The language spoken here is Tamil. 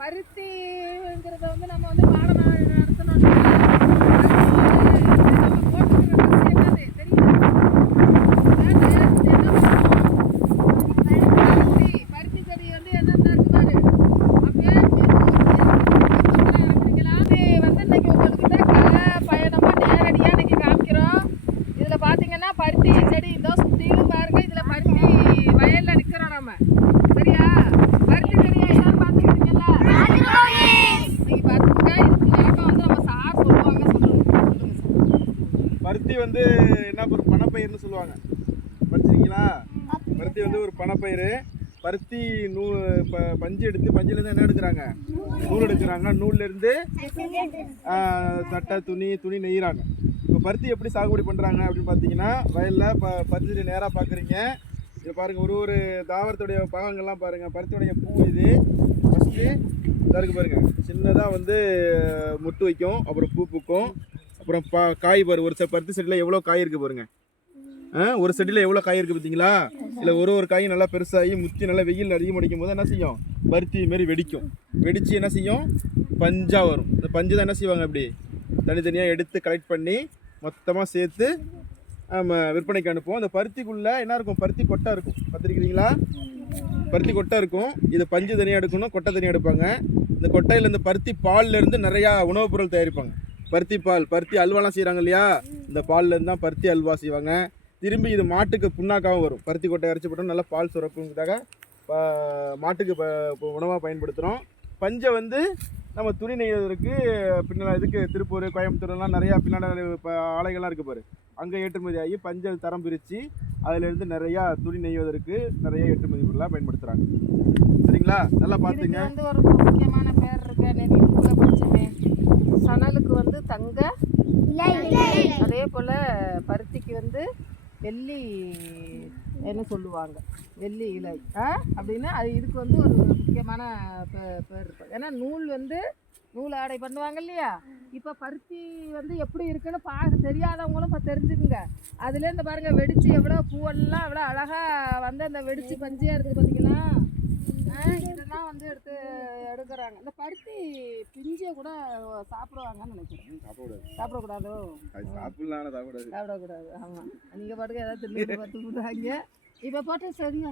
பருத்திங்கிறத வந்து நம்ம வந்து பாடம் நடத்தணும்னா பருத்தி செடி வந்து என்னென்ன இருக்கு பாரு அப்படியே வந்து இன்னைக்கு உங்களுக்கு பயணமா நேரடியா இன்னைக்கு காமிக்கிறோம். இதுல பாத்தீங்கன்னா பருத்தி செடி இதோ சுத்திலும் பாருங்க. இதுல பருத்தி வயல்ல நிக்கிறோம் நம்ம. சரியா? பருத்தி செடியா எல்லாரும் பாத்துருக்கீங்கல்ல? நீங்க பாத்துக்கோங்க. இதுக்கு விளக்கம் வந்து நம்ம சார் சொல்லுவாங்க. பருத்தி வந்து என்ன ஒரு பணப்பயிர்னு சொல்லுவாங்க. படிச்சிருக்கீங்களா? பருத்தி வந்து ஒரு பணப்பயிர். பருத்தி பஞ்சு எடுத்து பஞ்சுலேருந்து என்ன எடுக்கிறாங்க? நூல் எடுக்கிறாங்க. நூல்லேருந்து சட்டை துணி நெய்கிறாங்க. இப்போ பருத்தி எப்படி சாகுபடி பண்ணுறாங்க அப்படின்னு பார்த்தீங்கன்னா, வயலில் பருத்தி நேராக பார்க்குறீங்க. இதை பாருங்கள், ஒரு தாவரத்துடைய பாகங்கள்லாம் பாருங்கள். பருத்தியுடைய பூ இது ஃபஸ்ட்டு இருக்கு பாருங்கள். சின்னதாக வந்து முட்டு வைக்கும், அப்புறம் பூ பூக்கும், அப்புறம் காய் பாரு. ஒரு பருத்தி செடியில் எவ்வளோ காய் இருக்குது பாருங்கள். ஒரு செடியில் எவ்வளோ காய் இருக்குது பார்த்தீங்களா? இல்லை ஒரு காயும் நல்லா பெருசாகி முத்தி நல்லா வெயில் அதிகம் அடிக்கும் போது என்ன செய்யும்? பருத்தி மாரி வெடிக்கும். வெடித்து என்ன செய்யும்? பஞ்சாக வரும். இந்த பஞ்சு தான் என்ன செய்வாங்க? அப்படி தனித்தனியாக எடுத்து கலெக்ட் பண்ணி மொத்தமாக சேர்த்து நம்ம விற்பனைக்கு அனுப்புவோம். அந்த பருத்திக்குள்ளே என்ன இருக்கும்? பருத்தி கொட்டை இருக்கும். பார்த்துருக்கிறீங்களா? பருத்தி கொட்டை இருக்கும். இது பஞ்சு தனியாக எடுக்கணும், கொட்டை தனியாக எடுப்பாங்க. இந்த கொட்டையில் இந்த பருத்தி பால்லேருந்து நிறையா உணவுப் பொருள் தயாரிப்பாங்க. பருத்தி பால், பருத்தி அல்வாலாம் செய்கிறாங்க இல்லையா? இந்த பால்லேருந்து தான் பருத்தி அல்வா செய்வாங்க. திரும்பி இது மாட்டுக்கு புண்ணாக்காகவும் வரும். பருத்தி கொட்டை அரைச்சி போட்டோம் நல்லா பால் சுரக்குங்கிறதாக மாட்டுக்கு உணவாக பயன்படுத்துகிறோம். பஞ்சை வந்து நம்ம துணி நெய்வதற்கு பின்னால் இதுக்கு திருப்பூர், கோயம்புத்தூர்லாம் நிறையா பின்னாடி ஆலைகள்லாம் இருக்குது பாரு. அங்கே ஏற்றுமதி ஆகி பஞ்சை தரம் பிரித்து அதிலிருந்து நிறையா துணி நெய்வதற்கு நிறைய ஏற்றுமதி பொருளாக பயன்படுத்துகிறாங்க. சரிங்களா? நல்லா பார்த்துங்க. வந்து ஒரு முக்கியமான பேர் இருக்கு. நெறிமுறை படிச்சுமே சணலுக்கு வந்து தங்க, அதே போல் பருத்திக்கு வந்து வெள்ளி என்ன சொல்லுவாங்க? வெள்ளி இலை அப்படின்னா அது இதுக்கு வந்து ஒரு முக்கியமான பேர் இருக்கும். ஏன்னா நூல் வந்து நூல் ஆடை பண்ணுவாங்க இல்லையா? இப்போ பருத்தி வந்து எப்படி இருக்குன்னு தெரியாதவங்களும் இப்போ தெரிஞ்சுக்குங்க. அதுலேருந்து பாருங்கள் வெடித்து எவ்வளோ பூவெல்லாம் எவ்வளோ அழகாக வந்து அந்த வெடித்து பஞ்சியாக இருக்குது பார்த்தீங்களா? இதெல்லாம் வந்து எடுக்கிறாங்க. இந்த பருத்தி பிஞ்சை கூட சாப்பிடுவாங்கன்னு நினைக்கிறேன். சாப்பிடக்கூடாதோ? சாப்பிடக்கூடாது. ஆமாம், நீங்கள் பாட்டுக்கு ஏதாவது தின்னு பார்த்து விடுவாங்க. இப்போ பாட்டு சரியா